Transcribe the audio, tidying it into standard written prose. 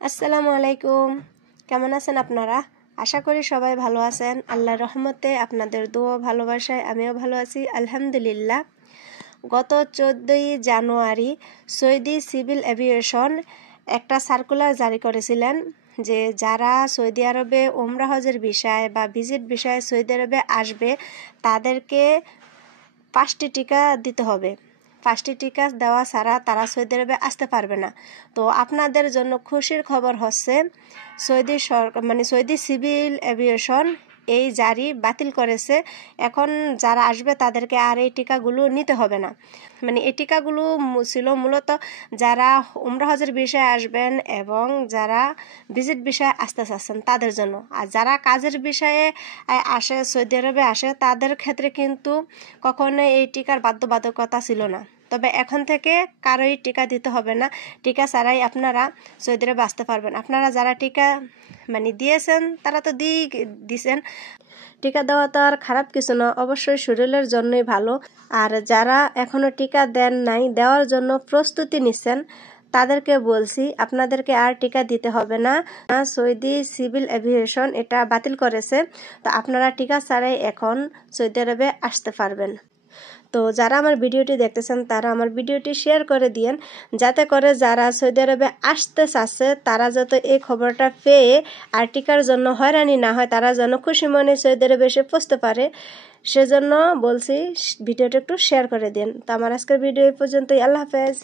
আসসালামু আলাইকুম। কেমন আছেন আপনারা? আশা করি সবাই ভালো আছেন। আল্লাহর রহমতে আপনাদের দোয়া ভালোবাসায় আমিও ভালো আছি আলহামদুলিল্লাহ। গত 14ই জানুয়ারি সৌদি সিভিল এভিয়েশন একটা সার্কুলার জারি করেছিলেন যে যারা সৌদি আরবে ওমরা হজের বিষয় বা ভিজিট বিষয়ে সৌদি আরবে আসবে তাদেরকে 5টি টিকা দিতে হবে। 5টি টিকা দেওয়া ছাড়া তারা সৌদি আরবে আসতে পারবে না। তো আপনাদের জন্য খুশির খবর হচ্ছে সৌদি সরকার সৌদি সিভিল এভিয়েশন এই জারি বাতিল করেছে। এখন যারা আসবে তাদেরকে আর এই টিকাগুলো নিতে হবে না। এই টিকাগুলো ছিল মূলত যারা উমরা হজের বিষয়ে আসবেন এবং যারা ভিজিট বিষয়ে আসতে চাচ্ছেন তাদের জন্য। আর যারা কাজের বিষয়ে আসে সৌদি আরবে আসে তাদের ক্ষেত্রে কিন্তু কখনো এই টিকার বাধ্যবাধকতা ছিল না। তবে এখন থেকে কারোই টিকা দিতে হবে না। টিকা ছাড়াই আপনারা সৌদি আরবে আসতে পারবেন। আপনারা যারা টিকা দিয়েছেন তারা তো দিয়েছেন। টিকা দেওয়া তো আর খারাপ কিছু না, অবশ্যই শরীরের জন্যই ভালো। আর যারা এখনো টিকা দেন নাই, দেওয়ার জন্য প্রস্তুতি নিচ্ছেন, তাদেরকে বলছি আপনাদেরকে আর টিকা দিতে হবে না। সৌদি সিভিল এভিয়েশন এটা বাতিল করেছে। তো আপনারা টিকা ছাড়াই এখন সৌদি আরবে আসতে পারবেন। তো যারা আমার ভিডিওটি দেখতেছেন তারা আমার ভিডিওটি শেয়ার করে দিয়েন, যাতে করে যারা সৌদি আরবে আসতে চাচ্ছে তারা যাতে এই খবরটা পেয়ে আর টিকার জন্য হয়রানি না হয়, তারা যেন খুশি মনে সৌদি আরবে এসে পৌঁছতে পারে। সেজন্য বলছি ভিডিওটা একটু শেয়ার করে দিন। তো আমার আজকের ভিডিও এই পর্যন্তই। আল্লাহ হাফেজ।